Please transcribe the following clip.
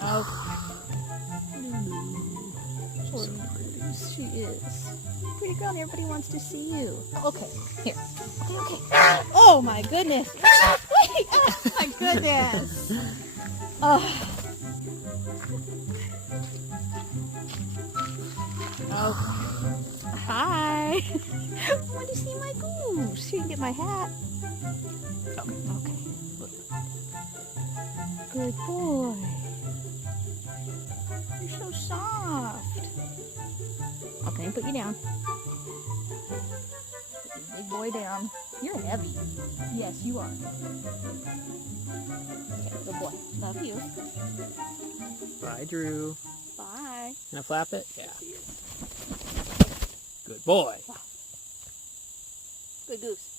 Oh. So pretty. She is. Pretty girl, and everybody wants to see you. Okay, here. Okay. Oh my goodness. Oh my goodness. Oh. Oh. Hi. I want to see my goose. You can get my hat. Okay. Good boy. You're so soft. Okay, put you down. Put your big boy down. You're heavy. Yes, you are. Okay, good boy. Love you. Bye, Drew. Bye. Can I flap it? Yeah. Good boy. Good goose.